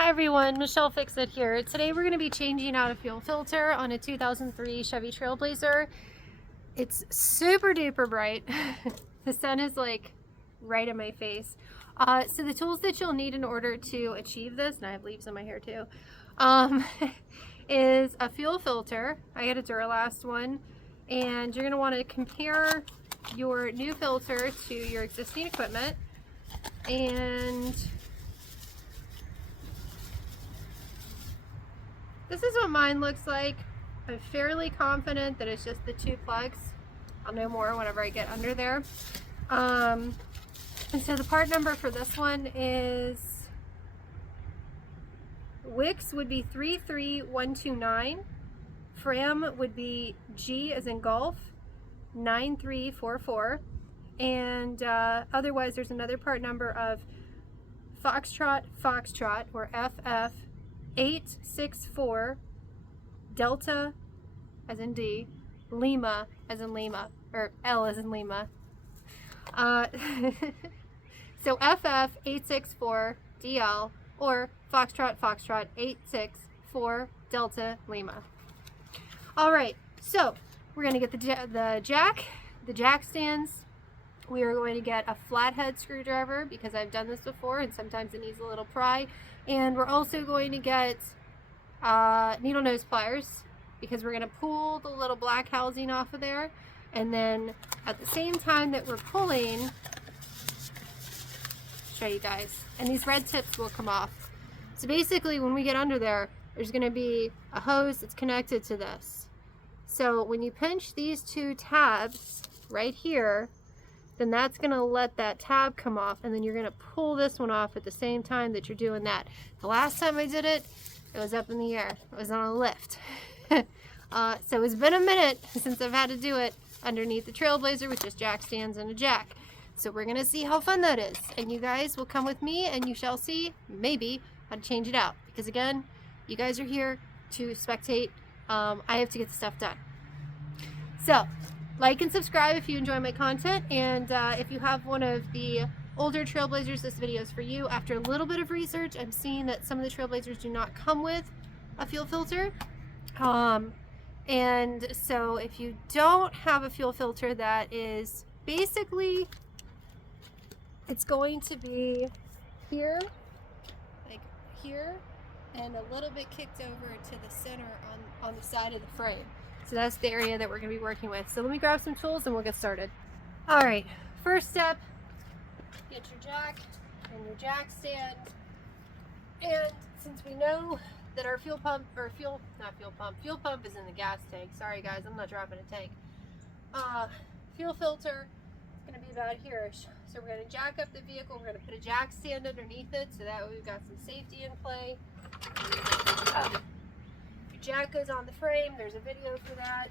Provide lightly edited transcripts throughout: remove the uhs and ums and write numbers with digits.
Hi everyone, Michelle Fixit here. Today we're going to be changing out a fuel filter on a 2003 Chevy Trailblazer. It's super duper bright. The sun is like right in my face. So the tools that you'll need in order to achieve this, and I have leaves in my hair too, is a fuel filter. I got a Duralast one, and you're going to want to compare your new filter to your existing equipment. And this is what mine looks like. I'm fairly confident that it's just the two plugs. I'll know more whenever I get under there. And so the part number for this one is, Wix would be 33129. Fram would be G as in golf, 9344. And otherwise there's another part number of Foxtrot, Foxtrot, or FF 864 Delta as in D, Lima as in Lima, or L as in Lima. So FF 864 DL or Foxtrot, Foxtrot 864 Delta Lima. All right, so we're going to get the jack stands. We are going to get a flathead screwdriver because I've done this before and sometimes it needs a little pry. And we're also going to get needle nose pliers because we're going to pull the little black housing off of there. And then at the same time that we're pulling, show you guys, and these red tips will come off. So basically when we get under there, there's going to be a hose that's connected to this. So when you pinch these two tabs right here, then that's going to let that tab come off, and then you're going to pull this one off at the same time that you're doing that. The last time I did it, it was up in the air. It was on a lift. So it's been a minute since I've had to do it underneath the Trailblazer with just jack stands and a jack. So we're going to see how fun that is. And you guys will come with me and you shall see, maybe, how to change it out. Because again, you guys are here to spectate. I have to get the stuff done. So, like and subscribe if you enjoy my content, and if you have one of the older Trailblazers, this video is for you. After a little bit of research, I'm seeing that some of the Trailblazers do not come with a fuel filter. And so if you don't have a fuel filter, that is basically, it's going to be here, like here, and a little bit kicked over to the center on the side of the frame. So that's the area that we're going to be working with. So let me grab some tools and we'll get started. All right, first step, get your jack and your jack stand. And since we know that our fuel pump is in the gas tank. Sorry guys, I'm not dropping a tank. Fuel filter is going to be about here-ish. So we're going to jack up the vehicle. We're going to put a jack stand underneath it so that way we've got some safety in play. Jack goes on the frame. There's a video for that.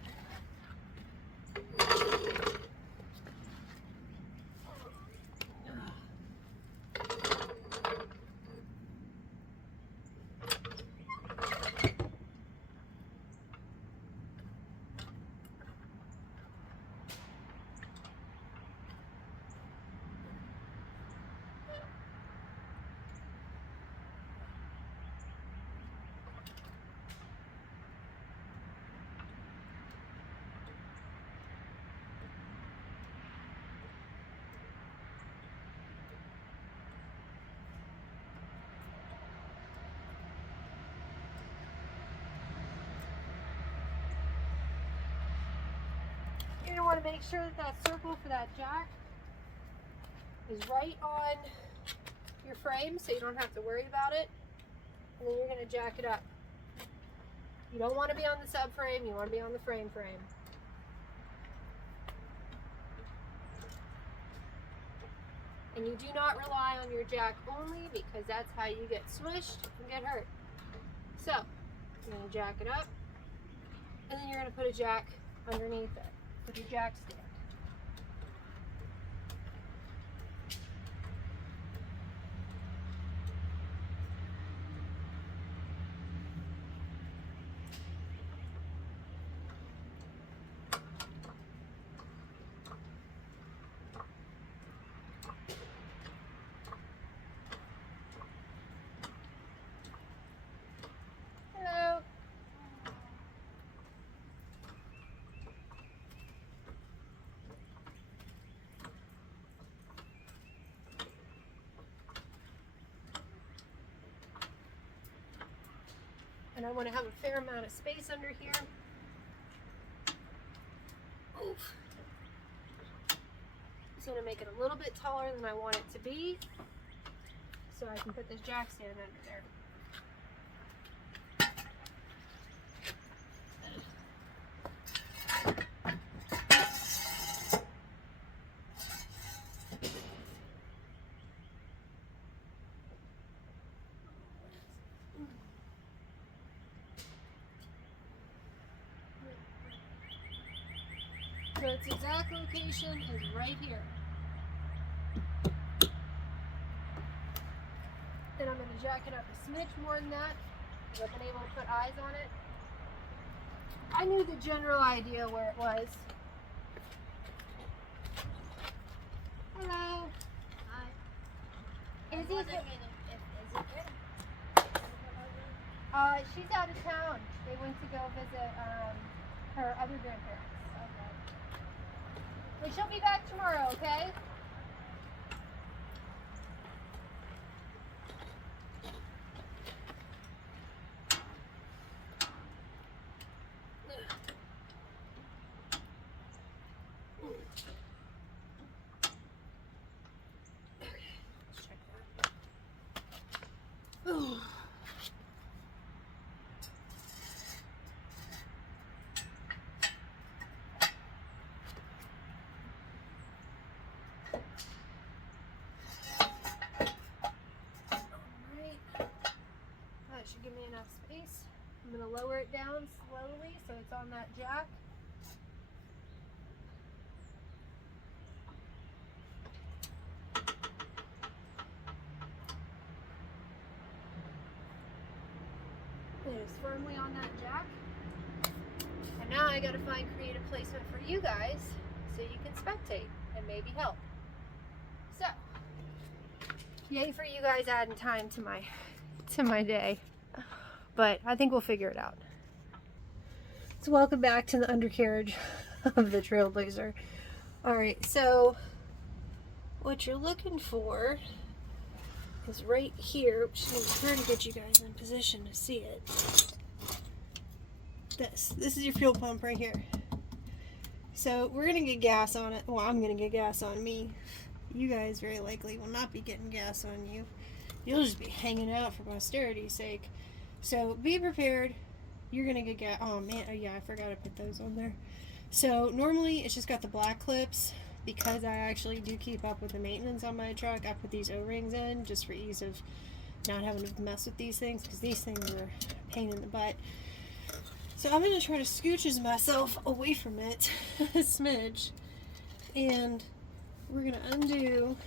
You're going to want to make sure that that circle for that jack is right on your frame so you don't have to worry about it. And then you're going to jack it up. You don't want to be on the subframe, you want to be on the frame. And you do not rely on your jack only because that's how you get swished and get hurt. So, you're going to jack it up, and then you're going to put a jack underneath it with your jack stand. And I want to have a fair amount of space under here. Oof. Just going to make it a little bit taller than I want it to be, so I can put this jack stand under there. So its exact location is right here. Then I'm going to jack it up a smidge more than that, because I've been able to put eyes on it. I knew the general idea where it was. Hello. Hi. Is it good? She's out of town. They went to go visit her other grandparents. But she'll be back tomorrow, okay? Should give me enough space. I'm going to lower it down slowly so it's on that jack. It is firmly on that jack. And now I got to find creative placement for you guys so you can spectate and maybe help. So, yay for you guys adding time to my day. But I think we'll figure it out. So welcome back to the undercarriage of the Trailblazer. Alright, so what you're looking for is right here. I'm just going to try to get you guys in position to see it. This is your fuel pump right here. So we're going to get gas on it. Well, I'm going to get gas on me. You guys very likely will not be getting gas on you. You'll just be hanging out for posterity's sake. So be prepared. You're gonna get gas. Oh man, oh yeah, I forgot to put those on there. So normally it's just got the black clips. Because I actually do keep up with the maintenance on my truck, I put these O-rings in just for ease of not having to mess with these things, because these things are a pain in the butt. So I'm gonna try to scooches myself away from it a smidge, and we're gonna undo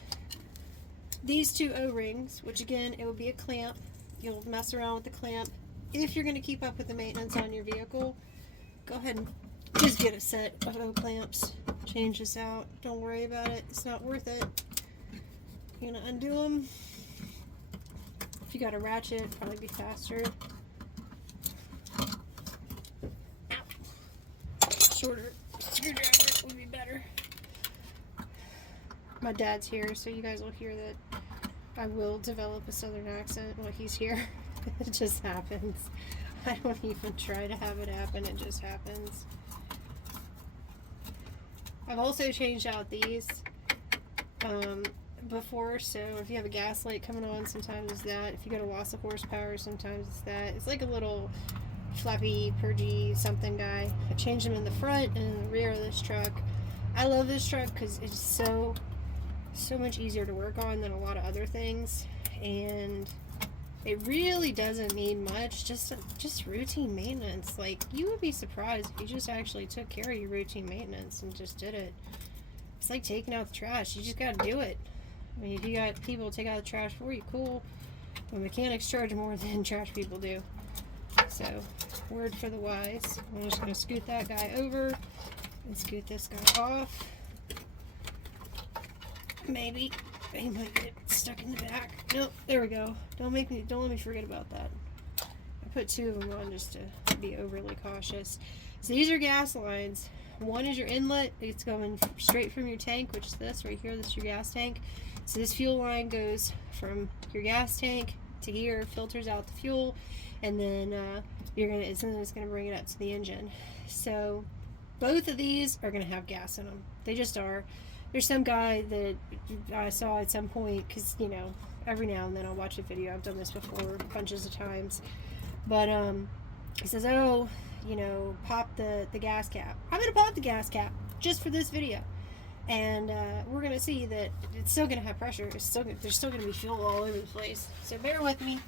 these two O-rings, which again, it will be a clamp. You'll mess around with the clamp. If you're going to keep up with the maintenance on your vehicle, go ahead and just get a set of O-clamps. Change this out. Don't worry about it. It's not worth it. You're going to undo them. If you got a ratchet, it'd probably be faster. Shorter screwdriver would be better. My dad's here, so you guys will hear that I will develop a southern accent while he's here. It just happens. I don't even try to have it happen, it just happens. I've also changed out these before, so if you have a gas light coming on, sometimes it's that. If you got a loss of horsepower, sometimes it's that. It's like a little flappy, purgy something guy. I changed them in the front and in the rear of this truck. I love this truck because it's so much easier to work on than a lot of other things, and it really doesn't need much, just routine maintenance. Like, you would be surprised if you just actually took care of your routine maintenance and just did it. It's like taking out the trash. You just gotta do it. I mean, if you got people to take out the trash for you, cool. But mechanics charge more than trash people do. So, word for the wise. I'm just gonna scoot that guy over and scoot this guy off. Maybe he might get stuck in the back. Nope, there we go. Don't let me forget about that. I put two of them on just to be overly cautious. So these are gas lines. One is your inlet. It's going straight from your tank, which is this right here. This is your gas tank. So this fuel line goes from your gas tank to here, filters out the fuel, and then it's gonna bring it up to the engine. So both of these are gonna have gas in them. They just are. There's some guy that I saw at some point, because every now and then I'll watch a video. I've done this before bunches of times, but he says, oh, pop the gas cap. I'm gonna pop the gas cap just for this video, and we're gonna see that it's still gonna have pressure. There's still gonna be fuel all over the place. So bear with me.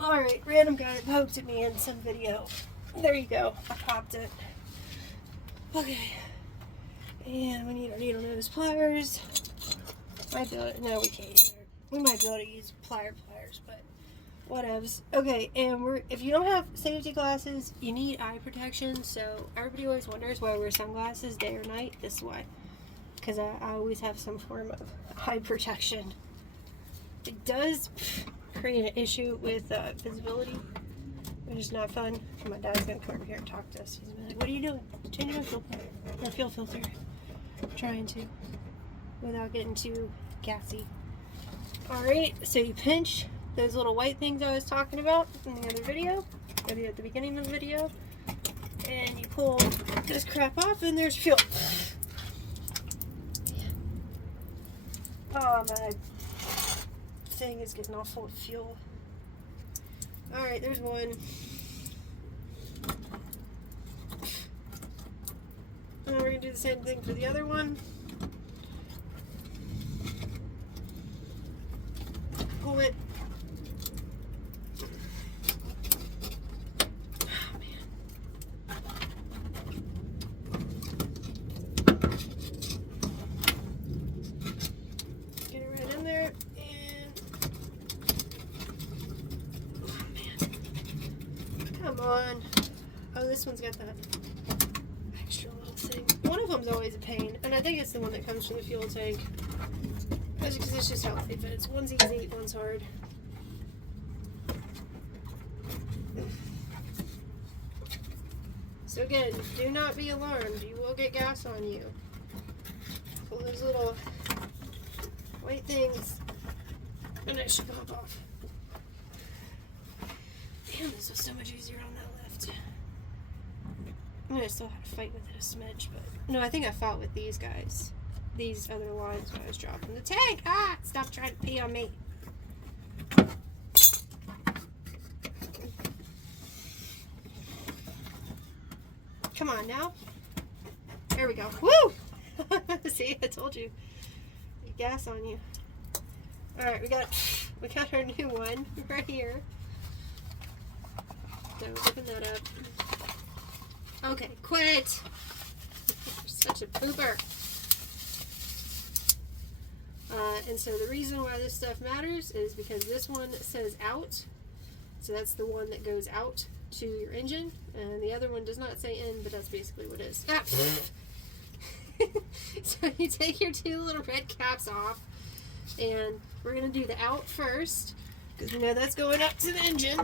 Alright, random guy poked at me in some video. There you go. I popped it. Okay. And we need our needle nose pliers. Might be able to, no, we can't either. We might be able to use pliers, but whatevs. Okay, and if you don't have safety glasses, you need eye protection. So everybody always wonders why I wear sunglasses day or night. This is why. Because I always have some form of eye protection. It does create an issue with visibility, which is not fun. My dad's gonna come over here and talk to us. He's gonna be like, what are you doing? Changing my fuel filter. I'm trying to, without getting too gassy. Alright, so you pinch those little white things I was talking about in the other video, maybe at the beginning of the video, and you pull this crap off, and there's fuel. Oh, my thing is getting all full of fuel. Alright, there's one. And we're going to do the same thing for the other one. Pull it. Oh, man. Get it right in there. Come on. Oh, this one's got that extra little thing. One of them's always a pain, and I think it's the one that comes from the fuel tank. Because it's just how it fits. One's easy, one's hard. So again, do not be alarmed. You will get gas on you. Pull those little white things, and it should pop off. Damn, this was so much easier on that lift. I mean, I still had to fight with it a smidge, but no, I think I fought with these guys. These other lines when I was dropping the tank. Ah! Stop trying to pee on me. Come on now. There we go. Woo! See, I told you. Gas on you. Alright, we got our new one right here. So open that up. Okay, quit! You're such a pooper. And so the reason why this stuff matters is because this one says out. So that's the one that goes out to your engine. And the other one does not say in, but that's basically what it is. Ah. So you take your two little red caps off. And we're going to do the out first. Because we know that's going up to the engine.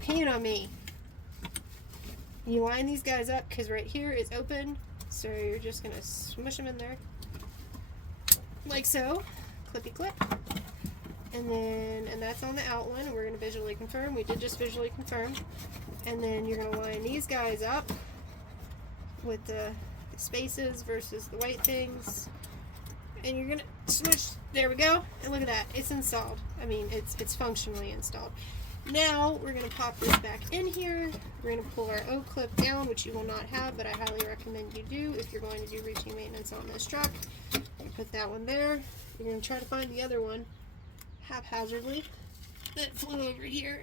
Peeing on me. You line these guys up because right here is open, so you're just gonna smush them in there like so, clippy clip, and that's on the out one. We're gonna visually confirm. We did just visually confirm, and then you're gonna line these guys up with the spaces versus the white things, and you're gonna smush. There we go, and look at that, it's installed. I mean, it's functionally installed. Now we're going to pop this back in here. We're going to pull our O clip down, which you will not have, but I highly recommend you do if you're going to do routine maintenance on this truck. You put that one there. You're going to try to find the other one haphazardly that flew over here.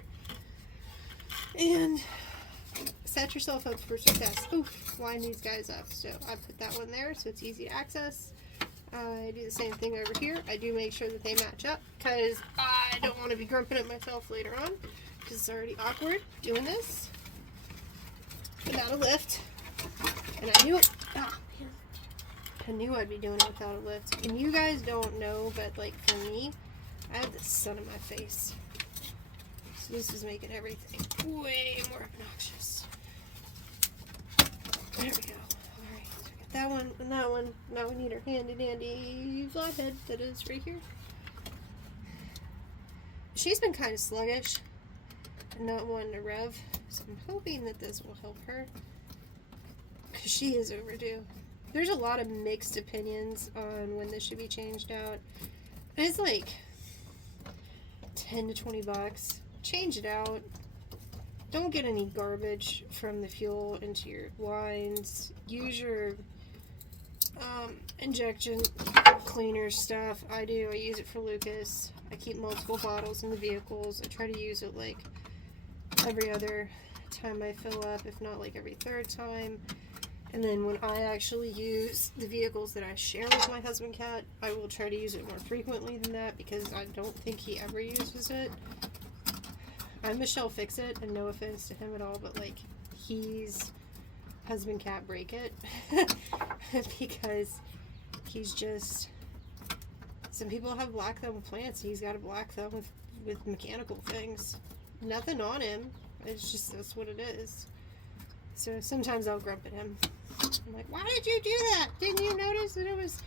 And set yourself up for success. Oof, line these guys up. So I put that one there so it's easy to access. I do the same thing over here. I do make sure that they match up because I don't want to be grumping at myself later on because it's already awkward doing this without a lift. And I knew it. Oh, man. I knew I'd be doing it without a lift. And you guys don't know, but like for me, I have the sun in my face. So this is making everything way more obnoxious. There we go. Alright, so we got that one and that one. Now we need our handy dandy flathead that is right here. She's been kind of sluggish and not wanting to rev, so I'm hoping that this will help her, because she is overdue. There's a lot of mixed opinions on when this should be changed out. And it's like 10 to 20 bucks. Change it out. Don't get any garbage from the fuel into your lines. Use your injection cleaner stuff. I do. I use it for Lucas. I keep multiple bottles in the vehicles. I try to use it like every other time I fill up, if not like every third time. And then when I actually use the vehicles that I share with my husband Cat, I will try to use it more frequently than that, because I don't think he ever uses it. I'm Michelle Fix-It, and no offense to him at all, but like, he's husband Cat Break It. Because he's just, some people have black thumb with plants, he's got a black thumb with mechanical things. Nothing on him, it's just, that's what it is. So sometimes I'll grump at him. I'm like, why did you do that? Didn't you notice that it was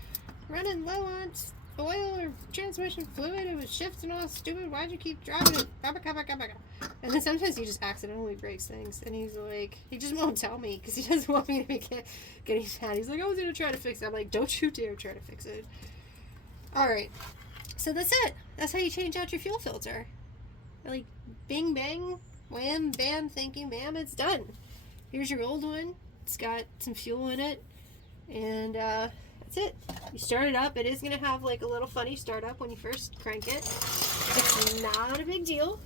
running low on oil or transmission fluid? It was shifting all stupid. Why'd you keep driving it? And then sometimes he just accidentally breaks things. And he's like, he just won't tell me because he doesn't want me to be getting mad. He's like, I was going to try to fix it. I'm like, don't you dare try to fix it. Alright. So that's it. That's how you change out your fuel filter. Like, bing, bang, wham, bam, thinking, bam, it's done. Here's your old one. It's got some fuel in it. And that's it. You start it up. It is going to have like a little funny startup when you first crank it. It's not a big deal.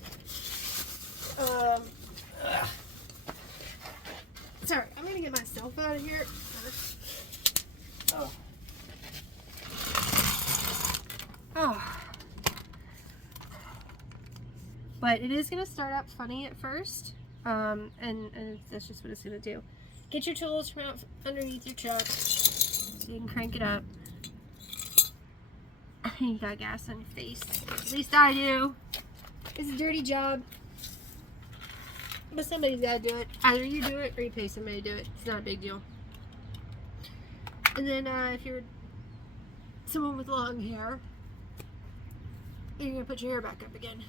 Sorry, I'm going to get myself out of here. Oh. But it is going to start up funny at first. And that's just what it's going to do. Get your tools from out underneath your truck so you can crank it up. You got gas on your face. At least I do. It's a dirty job. But somebody's got to do it. Either you do it or you pay somebody to do it. It's not a big deal. And then if you're someone with long hair, you're going to put your hair back up again.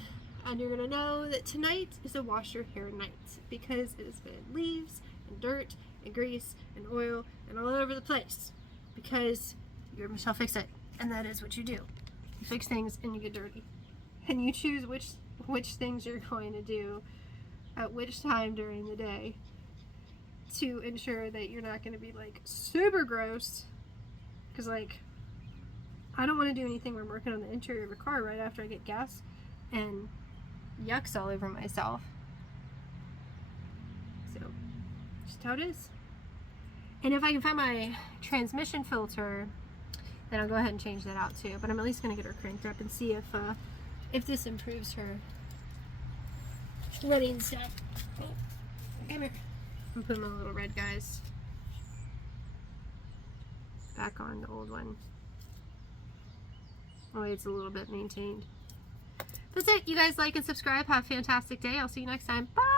And you're going to know that tonight is a wash your hair night, because it has been leaves and dirt and grease and oil and all over the place, because you're Michelle Fix-It, and that is what you do. You fix things and you get dirty. And you choose which things you're going to do at which time during the day to ensure that you're not going to be like super gross, because like, I don't want to do anything where I'm working on the interior of a car right after I get gas and yucks all over myself. So, just how it is. And if I can find my transmission filter, then I'll go ahead and change that out too. But I'm at least going to get her cranked up and see if this improves her running stuff. Oh, come here. I'm putting my little red guys back on the old one. Oh, it's a little bit maintained. That's it. You guys like and subscribe. Have a fantastic day. I'll see you next time. Bye!